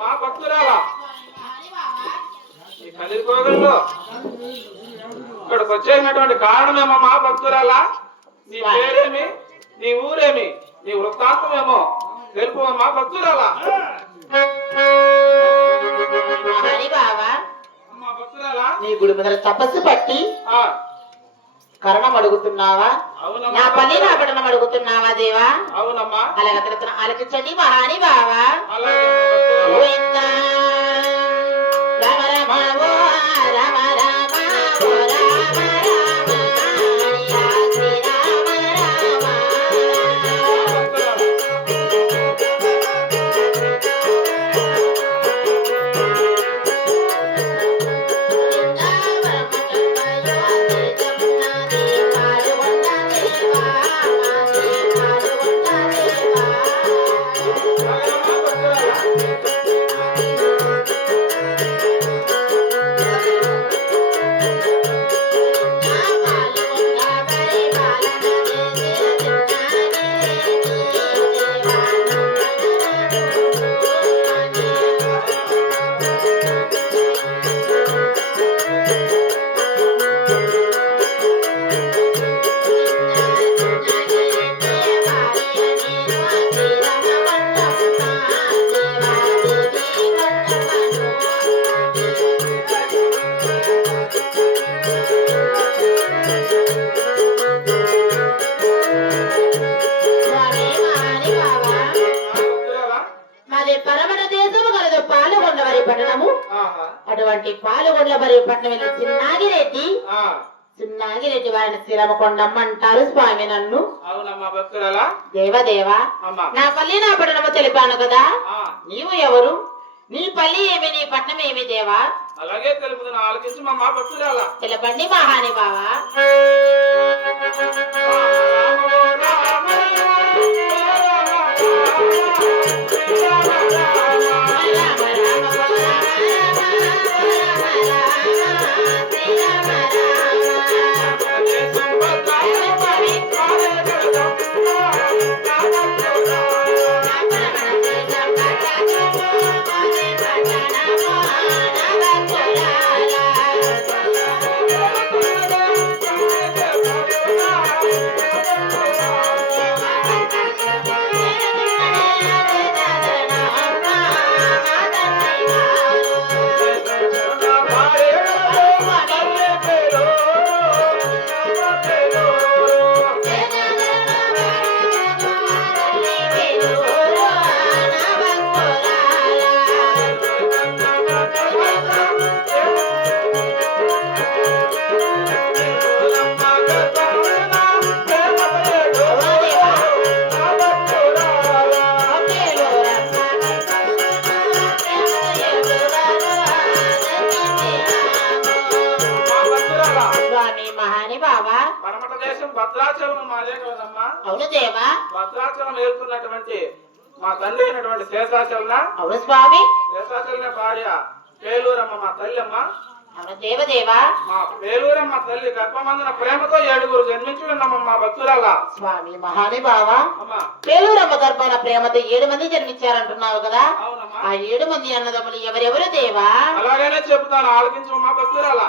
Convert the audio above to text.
అవునమ్మా భక్తురాలా ఈ కలియుగంలో ఇక్కడికి వచ్చేసినటువంటి కారణమేమమ్మా భక్తురాలా? నీ పేరేమి, నీ ఊరేమి, నీ వృత్తాంతమేమో తెలుపువమ్మా భక్తురాలా. నీ గుడి మీద తపస్సు పట్టి కరణం అడుగుతున్నావా? నా పని నా పడనం అడుగుతున్నావా దేవా? అవునమ్మా. అలాగే ఆలకించండి మహాని బావా. రామ రామ ఓ రామ రామ ఓ రామ రామ శ్రీ రామ రామ. అటువంటి పాలుగొండ మరి పట్టణం చిన్నాగిరెడ్డి చిన్నాగిరెడ్డి వారిని శ్రీరామకొండమ్మంటారు స్వామి నన్ను. దేవదేవా నా పల్లి నా పట్టణము తెలిపాను కదా, నీవు ఎవరు, నీ పల్లి ఏమి, నీ పట్టణం ఏమి దేవా? అలాగే తెలుపుతున్నా, ఆలకించు మా భక్తురాలా. తెలపండి మహాని బావా. భద్రాచలం మాదే కదమ్మా. అవును దేవా. భద్రాచలం వెళ్తున్నటువంటి మా తండ్రి అయినటువంటి శేషాచలన. అవును స్వామి. శేషాచలన భార్య పేలూరమ్మ మా తల్లి అమ్మ. అవును దేవదేవా. మా పేలూరమ్మ తల్లి గర్భమందున ప్రేమతో 7 జన్మించి ఉన్నామమ్మ మా భక్తురాలా. స్వామి మహాని బావా. పేలూరమ్మ గర్భాన ప్రేమతో 7 మంది జన్మించారంటున్నావు కదా, ఆ 7 మంది అన్నదమ్ములు ఎవరెవరు దేవా? అలాగనే చెప్తాను, ఆలకించు మా భక్తురాలా.